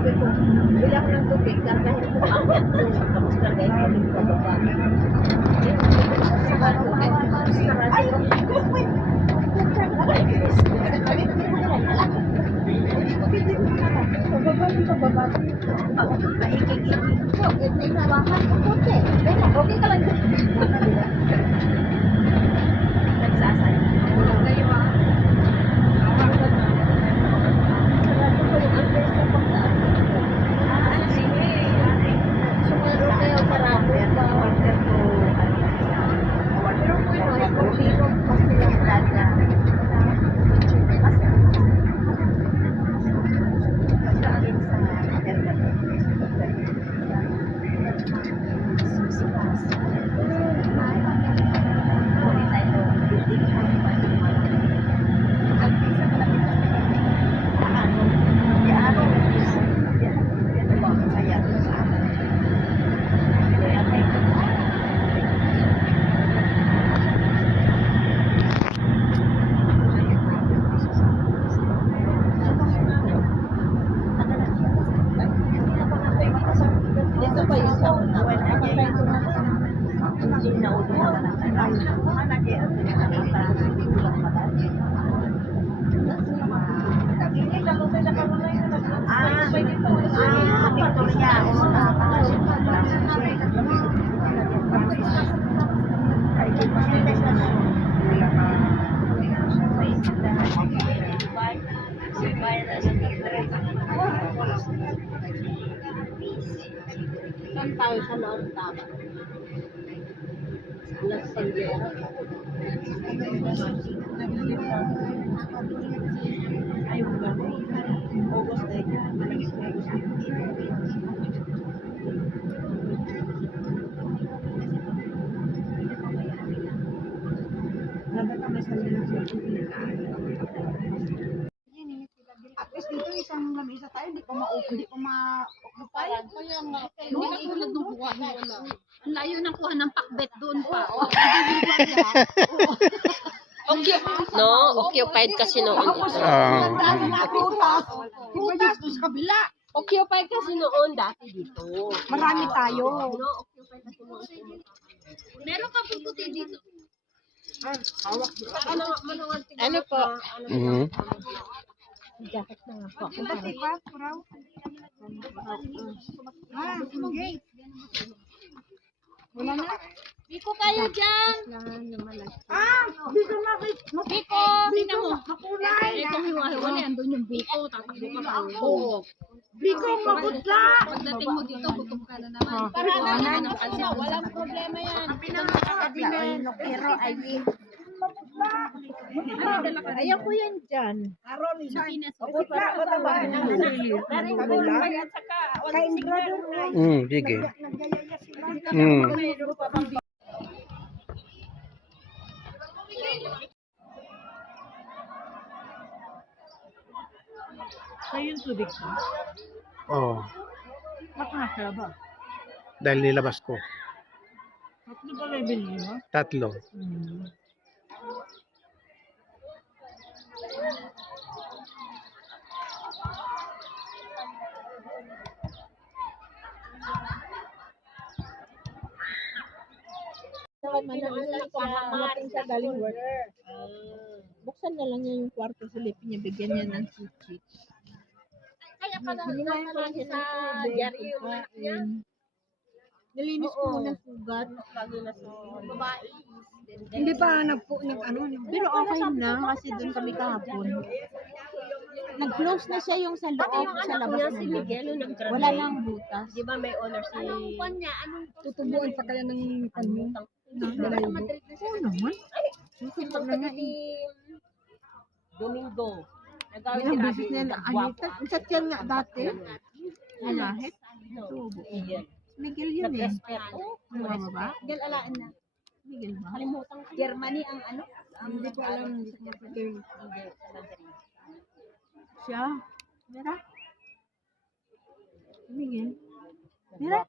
sabi ko, bili ako ng tubig, kargahin ko ang doon, tapos kargahin ko din ko baba. Okay ka lang. Nagsasay. Kayo ba? Saan tayo sa loob tama? Las Palmeras. Ayaw ba? August na yun. Malagis na August. At least dito isang lamesa tayo, hindi ko ma-occupy. Kaya nga, hindi na tulad ng buwan, wala. Ang layo ng kuha ng pakbet doon pa. Okay, no, occupied kasi noon. Putas doon sa kabila. Occupied kasi noon dati dito. Marami tayo. No, occupied kasi noon. Meron ka puputi dito. Ano po? Jacket na nga po. Pati ba? Puraw? Sige. Wala na? Biko kayo dyan! Dito na kay... Biko! Tingnan mo! Makulay. Ito hiwa-hiwalay. Andun yung biko. Tatakbo ka pa. Oo. Biko magudla. Pagdating mo dito, gutom ka na naman. Para ng pansin. Walang problema yan. Pero ay ayaw ko yan dyan. Okay, para matabahan ng sili. Ka-ingrado na. Sige. Nagyayaya sila. Sa'yo yung tubig ko. Oh, Baka nasa ba? dahil nilabas ko. Ano ba level mo? 3. Dumating sa galing work. Buksan na lang niya yung kwarto, silipin niya, bigyan niya ng chichit. Kaya pala, nasa sa diary yung anak niya. Nilinis ko muna sugat. Babae. Hindi pa ano. Pero okay na kasi doon kami kahapon. Nag-close na siya yung sa loob, sa labas na Si yun. Miguel, nag-graduate. Wala nang butas. Di ba may honor si... Tutubuan pa kaya ng ano. Oo naman. Si Domingo. Nagawin Yung si business Abby. niya na anita. Ang satyan nga dati. Malahit. Miguel. Miguel yun eh. Nag-respeto. Ano ba? Miguel, alaan na. Miguel ba? Kalimutan ko. Germany ang ano? Hindi ko alam. Siya. Mira? Miguel? Mira?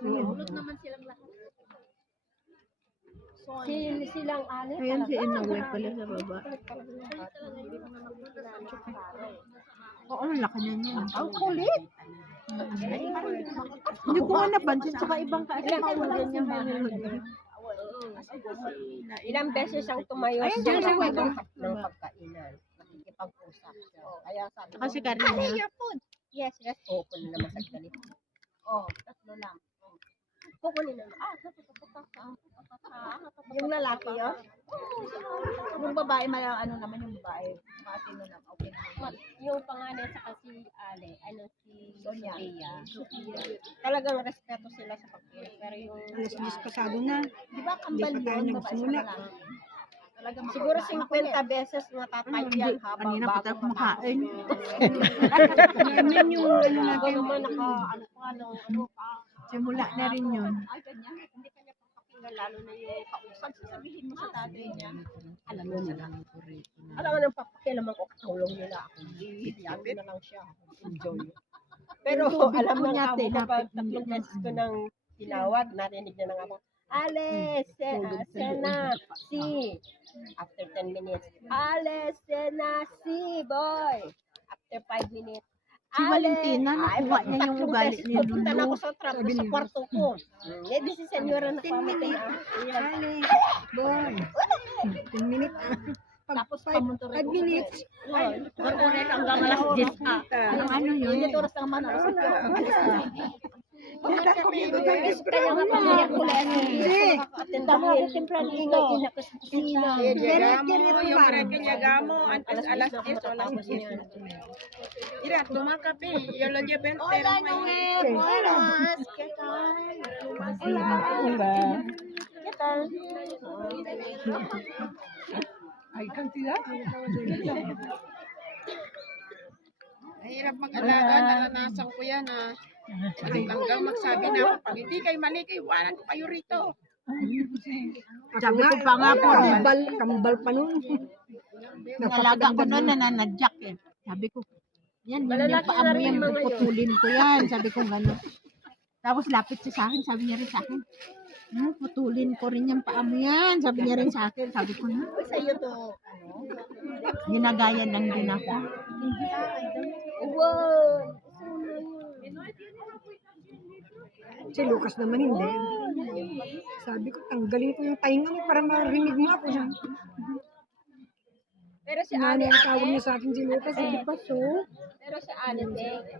Ulot naman silang lahat. Silang ali. Ayan si Inaway pala sa baba. Oo, ang laki na niya. Ang kulit. Hindi ko nga napansin, tsaka ibang kaasama niya ngayon. Ilang beses ang tumayo Ayun, sa dyan siya, ng dyan. pagkainan. Nakikipag-usap siya. Kaya sabi ko, Kasi Karina. Your food. yes, open na naman sa galit. Oh, tatlo lang. Kukunin na. Yung lalaki yun? Yung babae, may ano naman yung babae. Matino naman. Okay naman. Yung panganay sa kasi Ale, ano si Sonia. Sophia. Talagang respeto sila sa pagkilos. Pero yung Alas 10 pasado na. Di ba kambal Hindi pa tayo yun? Babae sa nagsimula. lalaki. Talagang siguro makulit. 50 beses natatay yan habang Kanina pa tayo bago kumakain. Yan yung ano Ako natin. naman ano pa. Simula na rin yun. Ay, ganyan. Hindi ka niya papakinggan. Lalo na yung kausap. Sasabihin mo sa tatay niya. Alam mo na lang. Alam mo nang papakialaman ko, katulong nila ako. Iyan na lang siya. Enjoy. Pero alam ko na niya, ako kapag tinapit. 3 beses ko nang tinawag, narinig na lang ako. Ale, Sena, si. After 10 minutes. Ale, Sena, si, boy. After 5 minutes. Si Valentina, nakuha niya yung ugali ni Pupunta na ako Lulu. sa trap, sa kwarto ko. Hindi si senyora na pamatin. Ale, boy. 10 minutes. Tapos 5 minutes. Marunin hanggang alas 10 Ano yun? Hindi oras ng man. Alas 8. Kaya Kaya nga pamilya ko lang. Dahil ingay-ina ko sa kusina. yung Nyagamo antes alas 10 o alas 10. Mira, toma café, yo lo llevé entero. ¿Qué tal? Ay, cantidad. Mahirap mag-alaga, naranasan ko yan ha. Hanggang magsabi na ako, pag hindi kayo mali, iwanan ko kayo rito. Sabi ko pa nga po, kambal pa nun. Nalaga ko nun, nananadyak eh. Sabi ko, yan, yung paamo yan, puputulin ko yan. Sabi ko gano'n. Tapos lapit siya sa akin, sabi niya rin sa akin, putulin ko rin yung paamo yan. Sabi niya rin sa akin, sabi ko na. Sa'yo to. Ginagaya lang din ako. Wow! Si Lucas naman hindi. Sabi ko, tanggalin ko yung tainga mo para marinig mo ako. Pero si Ano Ate, yung tawag niya sa akin si Lucas, hindi pa so. pero si Ate,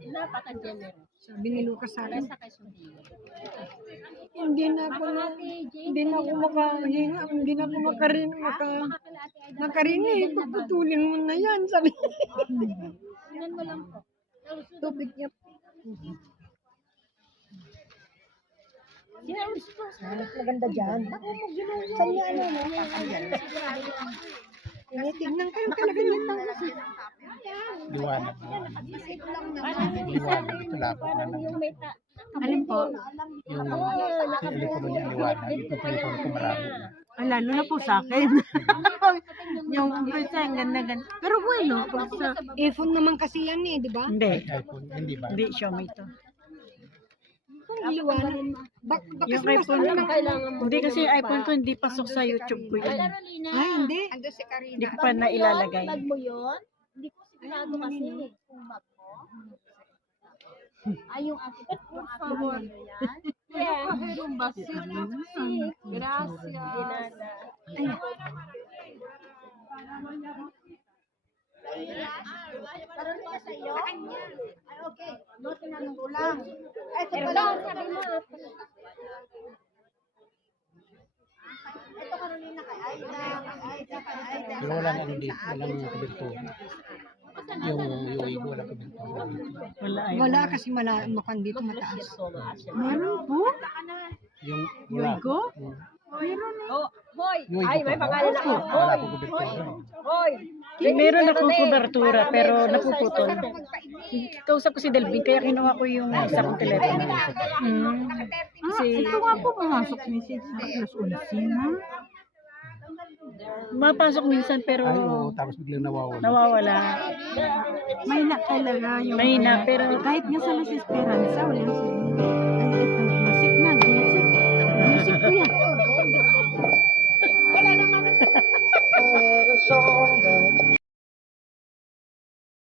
napaka-generous. Sabi ni Lucas sa akin, Sa kay Sophia. hindi na ako makahinga, hindi na ako makarinig. Pagputulin mo na yan, sabi. Tingnan mo lang po. Tubig niya. Maganda dyan. Saan niya tinitignan kayo talaga yan lang kasi. Liwanag. Liwanag. Ito lang. Yung may Alin po? Yung telepono niya liwanag. Ito telepono ko marami. Lalo na po sa akin. Yung first ang ganda-ganda. Pero bueno, pag sa iPhone naman kasi yan eh, di ba? Hindi. iPhone, hindi ba? Hindi, Xiaomi ito. Liwanag. Yung iPhone kailangan mo. Hindi kasi iPhone ko hindi pasok sa YouTube ko yun. Ay, hindi. Ando si Karina. Hindi ko pa nailalagay. Bag mo yun? Hindi ko sigurado kasi kung bag mo. Ay, yung ate ko. Yan. Yeah. Gracias. Karolina sa iyo? Sa kanya. Ay, okay. No, tinanong ko lang. Ay, ito pala. Ito Carolina kay Aida. Pero wala na ano dito. Walang kabiltuhan. Yung igo walang kabiltuhan. Wala kasi makan dito mataas. Meron po? Yung Igo? Oh, hoy! Yung Ay, igo may pa. pangalan ako. Wala Hoy! po kabiltuhan. Hoy! Meron akong kubertura pero napuputol. Kausap ko si Delvin kaya kinuha ko yung isa kong telepono. Kasi Ito nga po pumasok message sa plus 11 na. mapasok minsan pero Ay, oo. Tapos biglang nawawala. nawawala. Mahina talaga yung... Mahina pero Kahit nga sa Las Esperanza, wala siya. Ay, ito